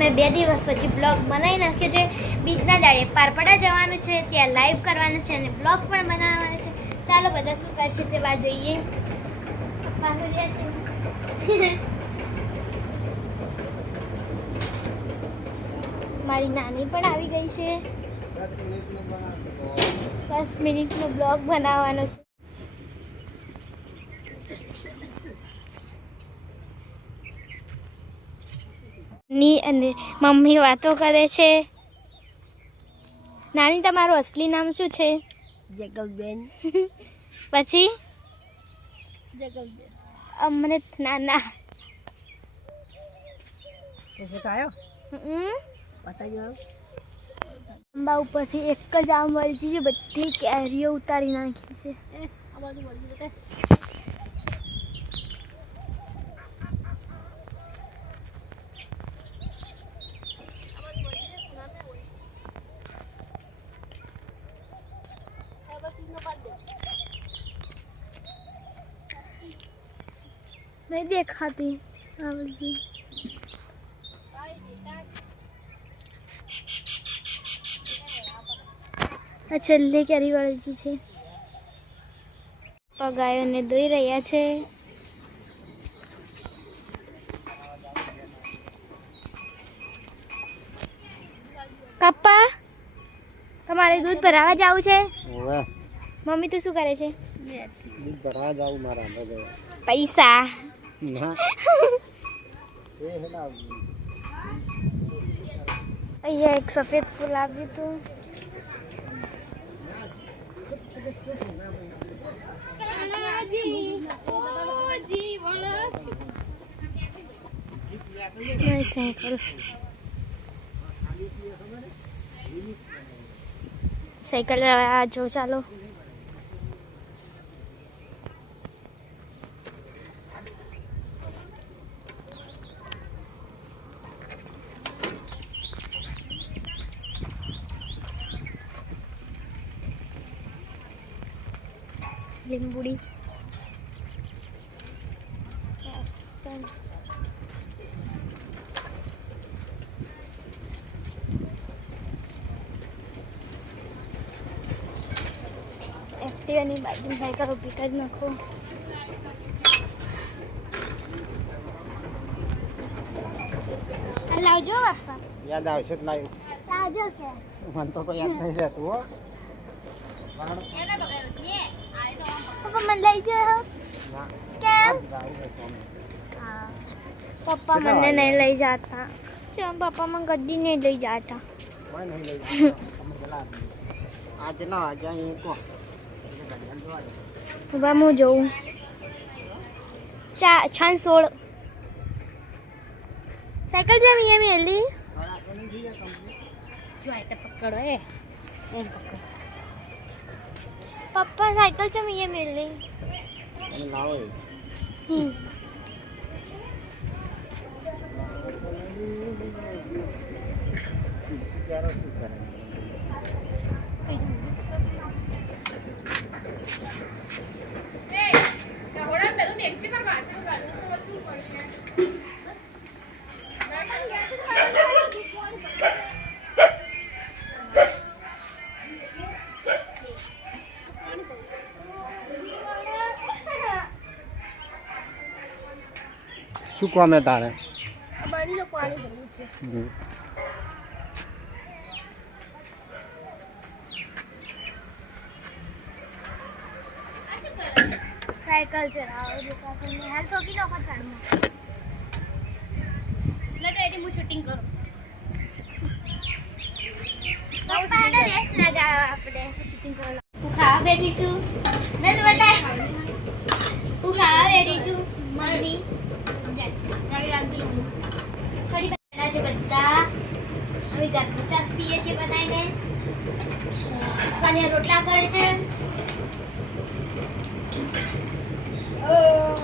મેં 2 દિવસ પછી બ્લોગ બનાવી નાખ્યો છે. બીજના દાડે પારપડા જવાનું છે, ત્યાં લાઈવ કરવાનું છે અને બ્લોગ પણ બનાવવાનો છે. ચાલો બધા શું કરશે તે બા જોઈએ. મારી નાની પણ આવી ગઈ છે. 10 મિનિટનો બ્લોગ બનાવવાનો છે. ની અને મમ્મી વાતો કરે છે. નાની તમારું અસલી નામ શું છે? જગલબેન. પછી જગલબેન. અમૃત નાના. બતાયો? બતાયો. અંબા ઉપરથી એક જ આમ વળજી છે, બધી કેરીઓ ઉતારી નાખી છે. આ બાજુ વળજી બતાય. नहीं देखाती છેલ્લી કેરી વાળી છે. ગાયોને દોઈ રહ્યા છે. પપ્પા તમારે દૂધ ભરાવા જવું છે? મમ્મી તો શું કરે છે? દૂધ ભરાવા જાવું મારા પૈસા અહીંયા એક સફેદ ફૂલ આવ્યું હતું. સાયકલ જો ચાલો. લીંબુડી એક્ટિવાની બાજુ સાયકલ ઊભી કરી નાખો. લાવજો બાપા. યાદ આવશે જ લાવ. લાવજો કે મને તો કોઈ યાદ નહીં રહેતું હો. પપ્પા મને લઈ જાઓ. કેમ? પપ્પા મને નહીં લઈ જાતા. પપ્પા મને કદી નહીં લઈ જાતા. કોઈ નહીં લઈ જાતા. આજે ના આજે અહીં કો. હવે હું જોઉં 6:16 સાયકલ જેમ એ મેલી જો આ તો પકડો એ એમ પકડ. પપ્પા સાયકલ જેમ એ મેલી એને લાવો એ. ક્યારે શું કરે? શું કામે તારે? પાણી ભરવું છે. સાયકલ ચલાવો હાલ ઠોકી નાખો થાળમાં. લટો એડી હું શૂટિંગ કરું. પપ્પાને રેસ લગાવ આપણે શૂટિંગ કરવા. હું ખાવા બેઠી છું. નત બતાય. હું ખાવા બેઠી છું. મમ્મી ગાડી લાગી. થોડી બેઠા છે બધા. હવે ગાડી ચાસ પીએ છે બનાવીને. સાનિયા રોટલા કરે છે. Oh.